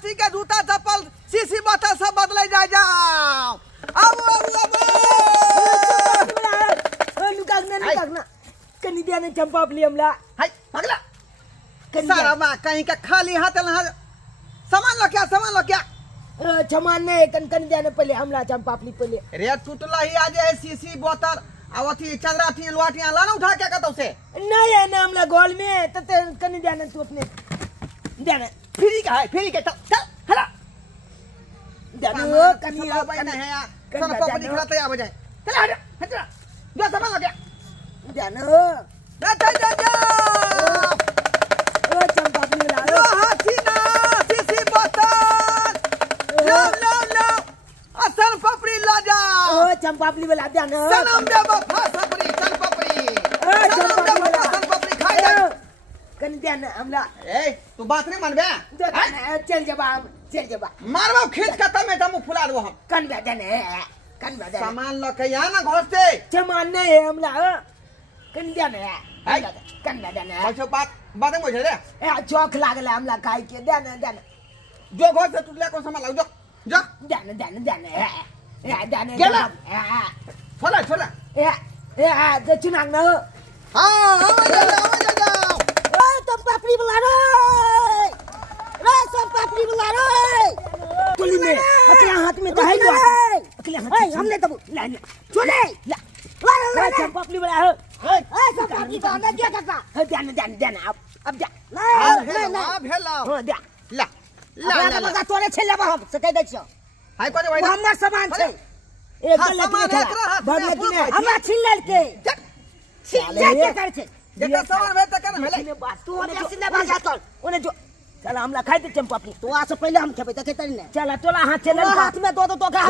हंसी के जूता चप्पल सीसी बोतल सब बदले जाओ। अब लुकागना कनी दिया ने चंपा पली हमला हाय पगला सारा मां कहीं का खाली हाथ सामान लो क्या सामान नहीं कन दिया ने पहले हमला चंपा पली पहले रे टूटला ही आज है सीसी बोतल आवती चंद्राठी लोटियां लाना उठा क्या कहता उसे नहीं है ना हमला गोल में तो कनी दिया ने तू अपने देना फ्री का है फ्री के चल हला देना कनी बहना है यार सन पपड़ी खिलाते आ बजाए चल हट जो सामान लो क्या देना जा ओ चंपा पली ला लो हसीना सीसी बोतल लो असल पपड़ी ला जा ओ चंपा पली वाला देना सनम दे बफा सपरी सन पपड़ी सनम दे बफा सन पपड़ी खाई जा कन देना हमला ए तू बात नहीं मानबे चल जबा मारबो खींच के तमे तम फुला दो हम कन देना सामान लो के या ना घर से सामान नहीं है हमला कन देना कन देना अच्छा बात में मुझे रे ए चौक लागला हमला खाई के देना जो घर से टूटले को सामान लाओ जो देना केला छोला ए जे चुनांग न हां आवाज जाओ ओ तुम पापड़ी बुला रे सब पापड़ी बुला रे टोली में अकेला हाथ में तो है लो अकेला हाथ हमने तो ले छोड़े ला सब पापड़ी बुला ए सब पापड़ी को अंदर क्या करता देना अब जा भेला हां दे ला लगा तोरे छेले हम से कह दै छियो हाय कोने भाई हमर सामान छै एक गलत में था भगवती ने हमरा छीन लेल के के कर छै जेकर सामान भेट त केना भेलै तू ने सिने भागा तोल ओने जो चल हमला खाइ दे चंपा पली तो आ से पहले हम खेबै त केतरी ने चल तोला हाथ चल हाथ में दो तो का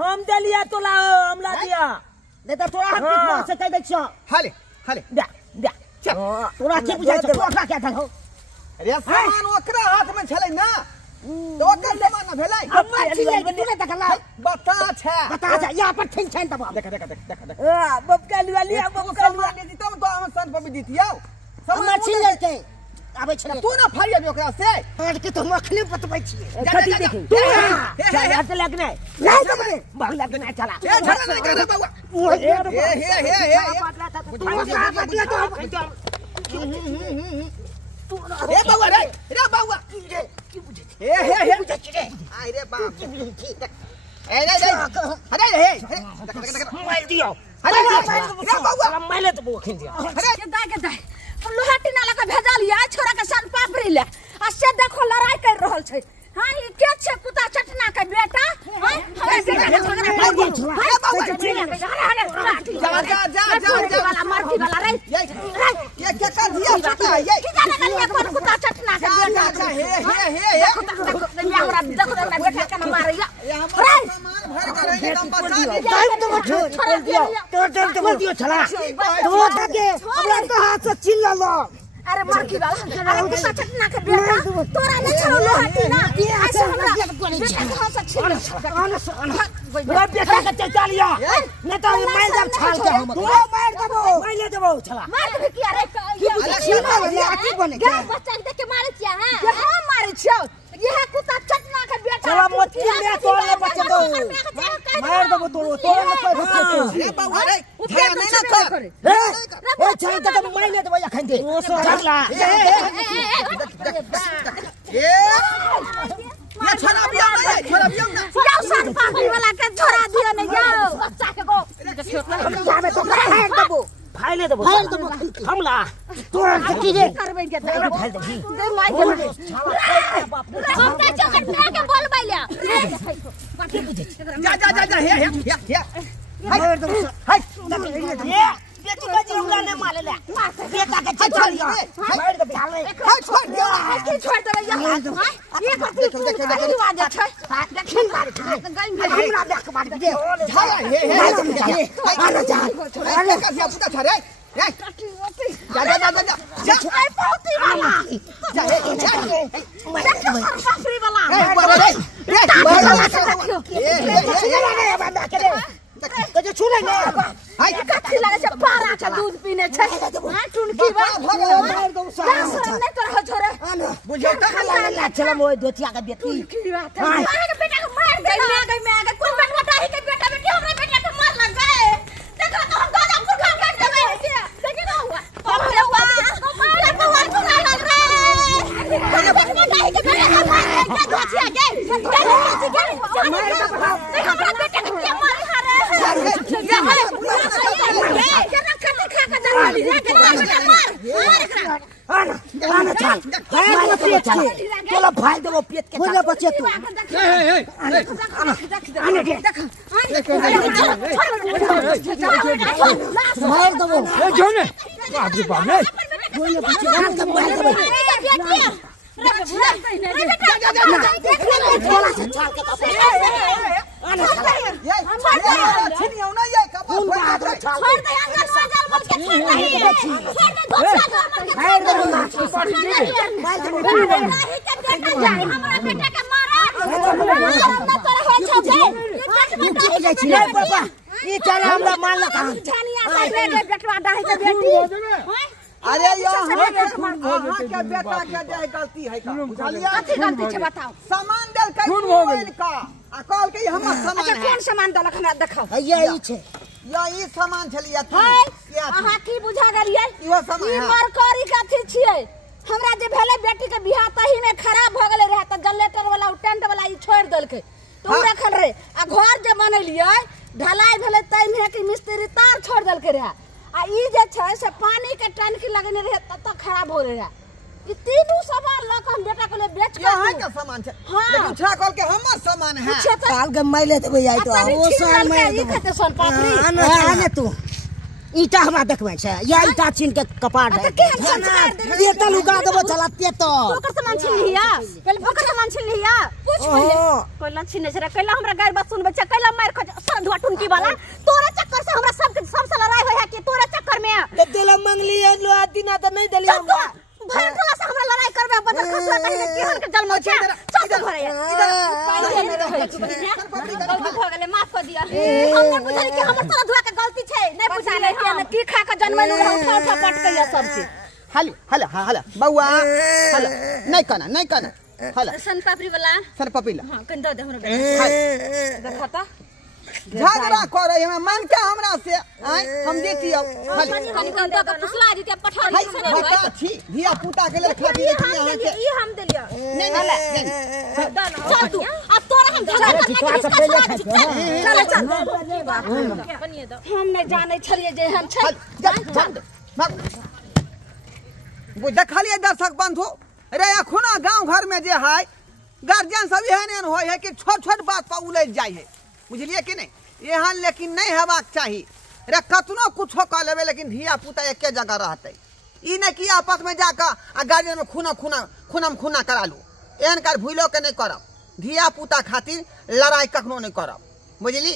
हम दे लिया तोला हमला दिया नहीं तो तोरा हाथ में से कह दै छियो हाले दे तोरा के बुझा छै तोरा क्या था हो रे सामान ओकरा हाथ में छलै ना तो ओकर सामान ना भेलै हम छीन लेल तू ने देखला बता छै यहां पर ठीक छै तब देख बबका लिया बबका ले दी तब तो हम सन पर भी दितियौ हम छीन लेल के आबै छै तू ना फरिया भी ओकरा से और के तो मखनी बतबै छियै कथि देखी तू चल हाथ लगने नहीं तो बने भाग लगने चला ए झगड़ा नहीं कर बाबा हे बाबा रे बाबा हे आई रे बाप ए रे मार दियो अरे रे बाबा मारले तो वो खिन दिया अरे के दाई लोहाटी नाला के भेजल या छोरा के सन पापड़ी ले आ से देखो लड़ाई कर रहल छै हां ई के छै कुत्ता चटना के बेटा हां हमें बेटा के झगड़ा कर दियो जा वाला मारती वाला रे ये क्या कर दिया छोटा ये की जाने गलिया कोन कुत्ता चटना के बेटा हे हमरा देखो ना बेटा के मारैया रे सामान भर कर एकदम बचा टाइम तो छोड़ दियो तो दियो छला तो के हमरा तो हाथ से चिल्ला लो अरे मारकी वाला अरे कुत्ता चटना के बेटा तोरा न छौ लोहाटी ना ऐसे हमरा बेटा से छिल बड़ा बेटा के चचा लिया नहीं तो मार दब छाल के हम तो मार ले देबो छला मार दे किया रे छीना वाला आकी बने के बच्चा देख के मारे छिया हां हां मारे छियो ये कुत्ता चटना के बेटा चला मोती में तोड़ने बच्चे दो मार दबो तो कोई बच्चे रे बाबा रे भैया नहीं ना कर ए छाल के तो मार ले देबो अखन दे चला ये छोरा बिया ना जाओ सन पापड़ी वाला के छोरा दियो ने जाओ बच्चा के को जाबे तो फाड़ देबो फाइले देबो हमला तोरा छुट्टी दे करबे के दे फाड़ दे दे मार दे बाप रे हम ते चकटना के बोलबै ले जा हे मार दो हाय ये बेटी का जीवला ने मार ले बेटा के चचा लिया मार दे हाय छोड़ दे की छोड़ दे या ये देख आवाज छै देखिन मार हमरा देख मार दे हे आना जा अरे का दिया पुटा छरे जा आई पहुंची वाला जा पापड़ी वाला तो छुले ने हाय कथि लागे छै पारा छै दूध पीने छै हां टुनकी बा मार दो नहीं तो हो छोरे बुझे त ला चला मोय दोतिया के बेटी की बात है मारे के बेटा को मार दे मैं आ गई कोन बेटा ही के बेटा बेटी हमरा बेटा के मार लग गए देखो तो हम गाजा पुरखा काट देबे देखी ना हुआ अरे वाह मारे को वार को लग रे बेटा ही के बेटा के मार दे दोतिया के मारे का पठाओ देखो हमरा बेटा के क्या मार हारे आना चल चल चलो भाई दे वो पेट के बोले बच्चे तू ए मार दो वो जोने बाप रे बाप रे बोले बच्चे मार दो ये छिनियो ना ये कपा छोड़ दे अंदर मजल बोल के छोड़ दे हमरा बेटा के मारा ना तोरा हो छबे ये चल हमरा मान ला कहां छानिया से बेटवा डाही के बेटी अरे यहाँ के बेटा के जाय गलती है का बुझलिए कथि गलती छै बताओ सामान देल के मोबाइल का आ कहल के हमर सामान अच्छा है कोन सामान दलक हमरा देखाओ यही छे या ई सामान छलिए है अहाँ की बुझा गेलियै इहो सामान ई है मरकरी के अथि छियै हमरा जे भेले बेटी के बियाह तही में खराब भ गेले रहे त जनरेटर वाला टेंट वाला ई छोड़ देलकै तुम देखल रहे आ घर जे बनैलियै ढलाई भेले तई में कि मिस्त्री तार छोड़ देलकै रहे आ ई जे छै से पानी के टंकी लगने रहे तब खराब हो रहे ई तीनों सामान ल के हम बेटा के लिए बेच के यहाँ का सामान है लेकिन छा कहल के हमर सामान है काल के मैले देबै आई तो ओ साल में ई खते सोन पापड़ी आने तू ईटा हमरा देखबै छै या ईटा छीन के कपाट है ये त लुगा देबो चलाते तो ओकर सामान छीन लिया पहले ओकर सामान छीन लिया पूछ पहले कोइला छीने छरा कैला हमरा गाय बात सुनबे छ कैला मार ख संधवा टुनकी वाला तोरे चक्कर से हमरा सबसे लड़ाई होय है कि तोरे चक्कर में ते देला मंगली लो दिना त नहीं देली हमरा भयंकर से हमरा लड़ाई करबे बदल खसवा कहि के केहन के जन्म छै चल तो घरे इधर पानी नहीं रहे छी गलती हो गेले माफ कर दिया हम ने बुझली कि हमर तरह धुआ के गलती छै नहीं बुझाले कि की खा के जन्मैलु रह उठा उठा पट के ये सब चीज हला बउआ हला नहीं कना हला सन पापड़ी वाला सर पपीला हां कन दे हमरा देखा त झगड़ा करे हम मन के हमरा से हम देतियो कनी कन दे के फुसला जीते पठारी से नहीं बता छी धिया पुता के लिए खातिर रखिए यहां के ई हम देलियो नहीं चल तू अब तोरा हम झगड़ा करने के चल बनिए दो हम नहीं जाने छलिए जे हम छै वो देखलिए दर्शक बंधु रे अखुना गांव घर में जे है गार्जियन सब एहन होय है कि छोट बात पर उलझ जाय है बुझलिए कि नहीं यहाँ लेकिन नहीं हेबाक चाहिए रे कतनो कुछो कह लेबे लेकिन धिया पुता एके जगह रहते ई नहीं कि आपस में जाकर आ गार्जियन में खूना करा लू एहन कार भूलो के नहीं करब धिया पुता खातिर लड़ाई कखनो नहीं करब बुझली।